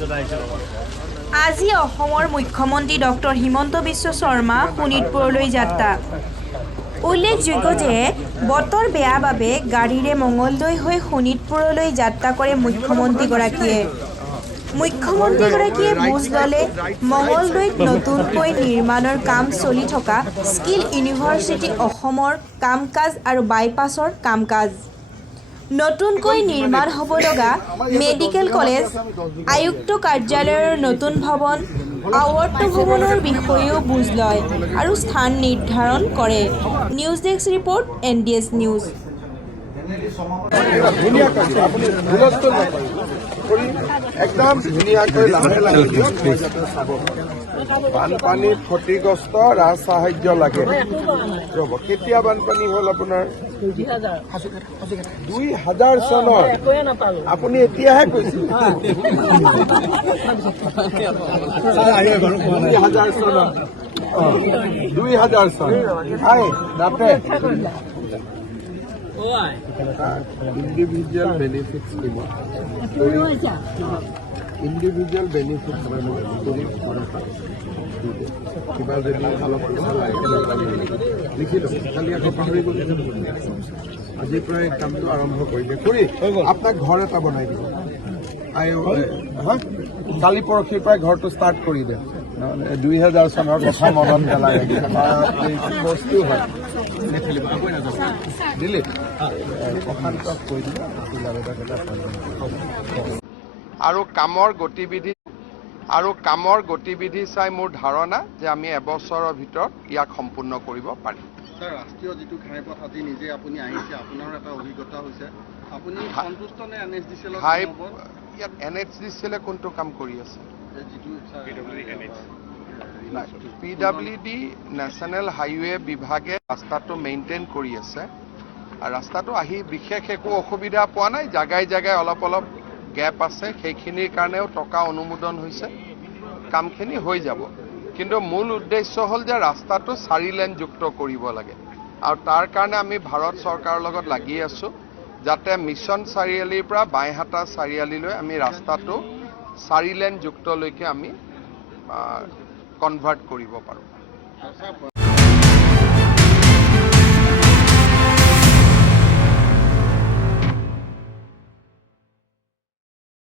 আজি অসমৰ মুখ্যমন্ত্ৰী ডক্টৰ হিমন্ত বিশ্ব শৰ্মা শোণিতপুৰলৈ যাত্ৰা। উল্লেখযোগ্য যে বতৰ বেয়া বাবে গাড়ীৰে মঙলদৈ হৈ শোণিতপুৰলৈ যাত্ৰা কৰে মুখ্যমন্ত্ৰীগৰাকীয়ে। মুখ্যমন্ত্ৰীগৰাকীয়ে বুজ ল'লে মঙলদৈত নতুনকৈ নিৰ্মাণৰ কাম চলি থকা স্কিল ইউনিভাৰ্চিটি অসমৰ কাম-কাজ আৰু বাইপাছৰ কাম-কাজ। নতুনকৈ নিৰ্মাণ হ'ব লগা মেডিকেল কলেজ, আয়ুক্ত কাৰ্যালয়ৰ নতুন ভৱন, আৱৰ্ত ভৱনৰ বিষয়েও বুজ লয় আৰু স্থান নিৰ্ধাৰণ কৰে। News desk report NDS news. একদম ধুনীয়াকৈ লাহে লাহে বানপানীত ক্ষতিগ্ৰস্ত ৰাজ সাহায্য লাগে। ৰ'ব, কেতিয়া বানপানী হ'ল আপোনাৰ? 2000 চনৰ। আপুনি এতিয়াহে কৈছে 2000 চনৰ। 2000 চন তাতে individual benefit scheme, individual benefit কিবা যদি অলপ পইচা লাগে লিখি ল'ব, খালি আকৌ পাহৰি গ'ল। আজিৰ পৰাই কামটো আৰম্ভ কৰিলে কৰি আপোনাক ঘৰ এটা বনাই দিব। কালি পৰহিৰ পৰাই ঘৰটো ষ্টাৰ্ট কৰি দে। 2000 চনৰ কথা মনত পেলাই বস্তু হয় দিলে প্ৰশান্তক কৈ দিলে। আৰু কামৰ গতিবিধি চাই মোৰ ধাৰণা যে আমি এবছৰৰ ভিতৰত ইয়াক সম্পূৰ্ণ কৰিব পাৰিম। স্যাৰ, ৰাষ্ট্ৰীয় যিটো ঘাইপথ আজি নিজে আপুনি আহিছে, আপোনাৰ এটা অভিজ্ঞতা হৈছে, আপুনি সন্তুষ্ট নে NHDCL? ইয়াত NHDCL কোনটো কাম কৰি আছে? PWD নেশ্যনেল হাইৱে বিভাগে ৰাস্তাটো মেইনটেইন কৰি আছে আৰু ৰাস্তাটো আহি বিশেষ একো অসুবিধা পোৱা নাই। জাগাই জাগাই অলপ অলপ গেপ আছে, সেইখিনিৰ কাৰণেও টকা অনুমোদন হৈছে, কামখিনি হৈ যাব। কিন্তু মূল উদ্দেশ্য হ'ল যে ৰাস্তাটো 4 লেনযুক্ত কৰিব লাগে আৰু তাৰ কাৰণে আমি ভাৰত চৰকাৰৰ লগত লাগি আছোঁ যাতে মিছন চাৰিআলিৰ পৰা বাইহাটা চাৰিআলিলৈ আমি ৰাস্তাটো 4 লেনযুক্তলৈকে আমি কনভাৰ্ট কৰিব পাৰোঁ।